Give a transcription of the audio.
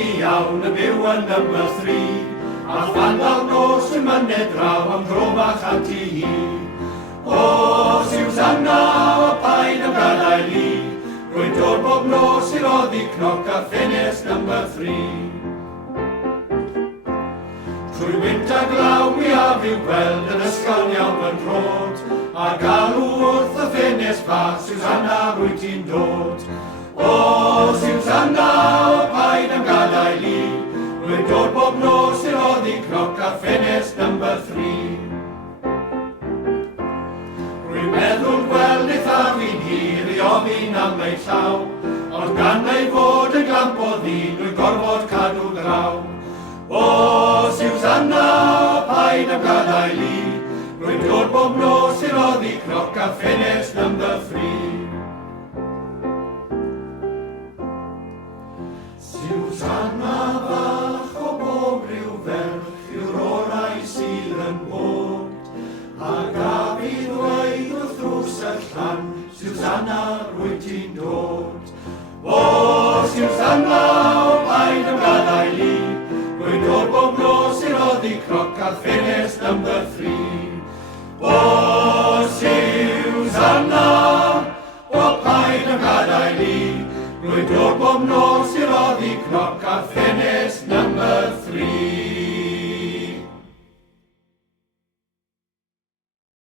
di iawn yn byw yn number 3. A fan fel nos yn myned draw am dro bach at i hi. O, Susanna o paid am gadael i, rwy'n dod bob nos i'r oddi cnoc a ffenest number 3. Trwy wynt a glaw mi a fi'n gweld yn ysgol iawn yn rhod, a galw wrth y ffenest fach, Susanna rwy'n ti'n dod. O, Susanna o paid am gadael i, rwy'n dod bob nos i'r oddi cnoc a ffenest number 3. Rwy'n meddwl gweld eitha fi'n hir i ofyn am ei llaw, ond gan ei fod yn glamp o ddyn, rwy'n gorfod cadw graw. O, Susanna o paid am gadael i, rwy'n dod bob nos i'r oddi cnoc a ffenest number 3. Susanna fach o bob ryw ferch yw'r orau sydd yn bod, a gaf i ddweud wrth drws y llan, Susanna rwy'n ti'n dod. O, Susanna o paid am gadael i, rwy'n dod bob nos i'r oddi cnoc a'r ffenest number 3. O, Susanna o paid am gadael i, rwy'n dod bob nos i'r oddi cnoc a'r ffenest number 3.